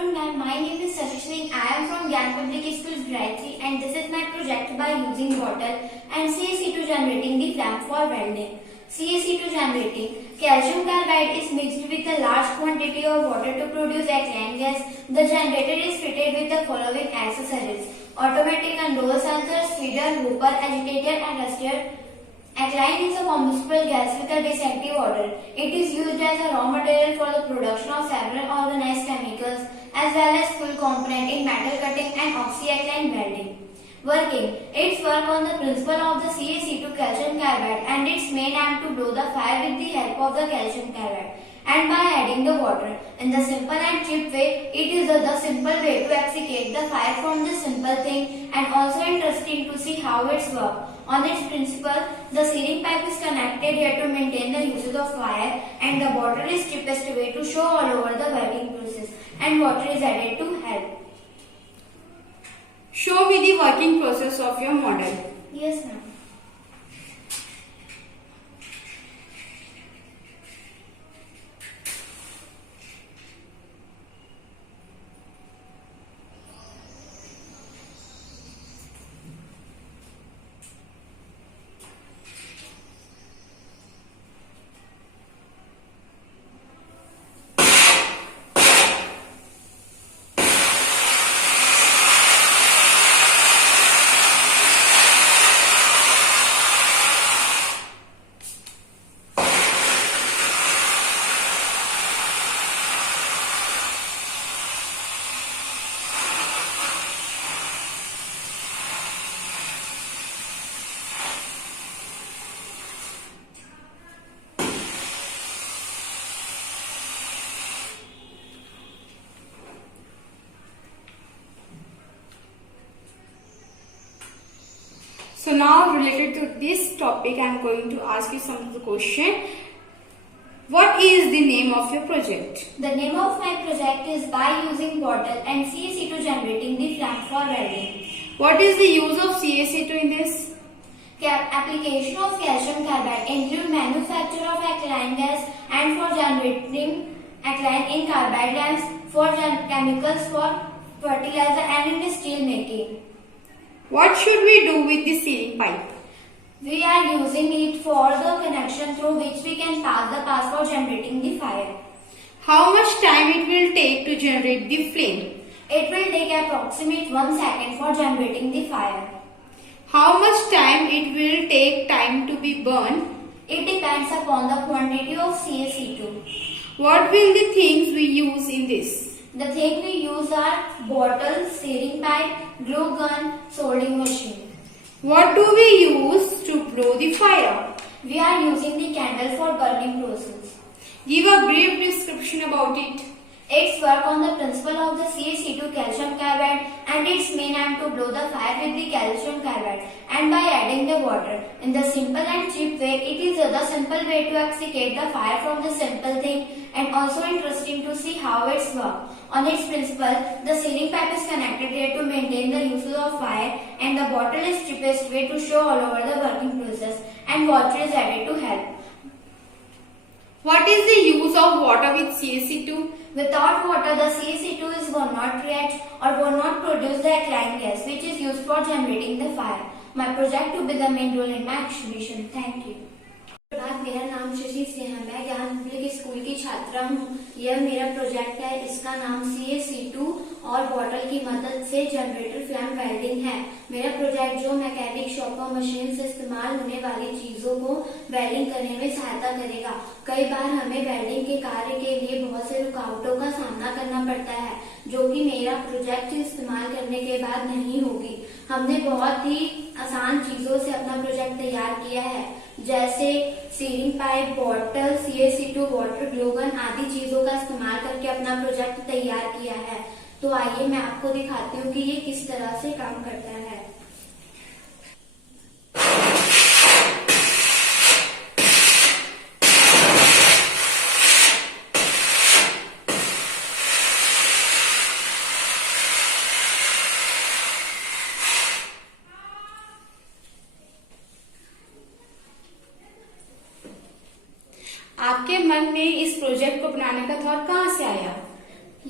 My name is Sarashri. I am from Gyan Public School Grade 3 and this is my project by using water and CaC2 generating the flame for welding. CaC2 generating. Calcium carbide is mixed with a large quantity of water to produce alkaline gas. The generator is fitted with the following accessories: automatic control sensors, feeder, hooper, agitator and arrestor. Alkaline is a combustible gas with a distinctive odor. It is used as a raw material for the production of several organized chemicals as well as fuel component in metal cutting and oxyalkane welding. Working. Its work on the principle of the CaC2 calcium carbide and its main aim to blow the fire with the help of the calcium carbide and by adding the water. In the simple and cheap way, it is the simple way to extricate the fire from this simple thing and also interesting to see how it's work. On its principle, the sealing pipe is connected here to maintain the usage of fire and the bottle is cheapest way to show all over the working process and water is added to help. Show me the working process of your model. Yes, ma'am. So now related to this topic, I am going to ask you some of the question. What is the name of your project? The name of my project is by using bottle and CaC2 generating the flame for welding. What is the use of CaC2 in this? Application of calcium carbide include manufacture of alkaline gas and for generating alkaline in carbide lamps, for chemicals, for fertilizer and in steel making. What should we do with the sealing pipe? We are using it for the connection through which we can pass for generating the fire. How much time it will take to generate the flame? It will take approximate 1 second for generating the fire. How much time it will take time to be burned? It depends upon the quantity of CaC2. What will the things we use in this? The thing we use are bottle, sealing pipe, glue gun, soldering machine. What do we use to blow the fire? We are using the candle for burning process. Give a brief description about it. Its work on the principle of the CaC2 calcium carbide and its main aim to blow the fire with the calcium carbide and by adding the water. In the simple and cheap way, it is the simple way to extricate the fire from the simple thing and also interesting to see how it's work. On its principle, the sealing pipe is connected here to maintain the usage of fire and the bottle is cheapest way to show all over the working process and water is added to help. What is the use of water with CaC2? Without water, the CaC2 will not react or will not produce the alkaline gas which is used for generating the fire. My project to be the main role in my exhibition. Thank you. मेरा नाम शशि सिंह है। मैं ज्ञान public school की छात्रा हूँ। यह मेरा प्रोजेक्ट है। इसका नाम CaC2 और बॉटल की मदद से जनरेटर फ्लेम वेल्डिंग है। मेरा प्रोजेक्ट जो मैकेनिक शॉप और मशीन से इस्तेमाल होने वाली चीजों को वेल्डिंग करने में सहायता करेगा। कई बार हमें वेल्डिंग के कार्य के लिए बहुत से रुकावटों का सामना करना पड़ता है, जो कि मेरा प्रोजेक्ट इस्तेमाल करने के बाद नहीं होगी। हमने बहुत ही आसान चीजों से अपना प्रोजेक्ट तैयार किया है, जैसे ceiling pipe, bottle, CaC2, water, glue gun आदि चीजों का इस्तेमाल करके अपना प्रोजेक्ट तैयार किया है। तो आइए मैं आपको दिखाती हूँ कि ये किस तरह से काम करता है। आपके मन में इस प्रोजेक्ट को बनाने का थॉट कहाँ से आया?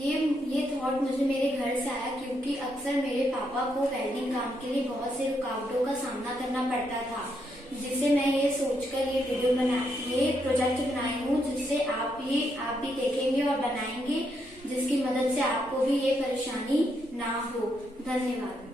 ये थॉट मुझे मेरे घर से आया क्योंकि अक्सर मेरे पापा को वेल्डिंग काम के लिए बहुत से रुकावटों का सामना करना पड़ता था, जिससे मैं ये सोचकर ये प्रोजेक्ट बनाई हूँ, जिससे आप भी देखेंगे और बनाएंगे, जिसकी मदद से आपको भी ये परेशानी ना हो। धन्यवाद।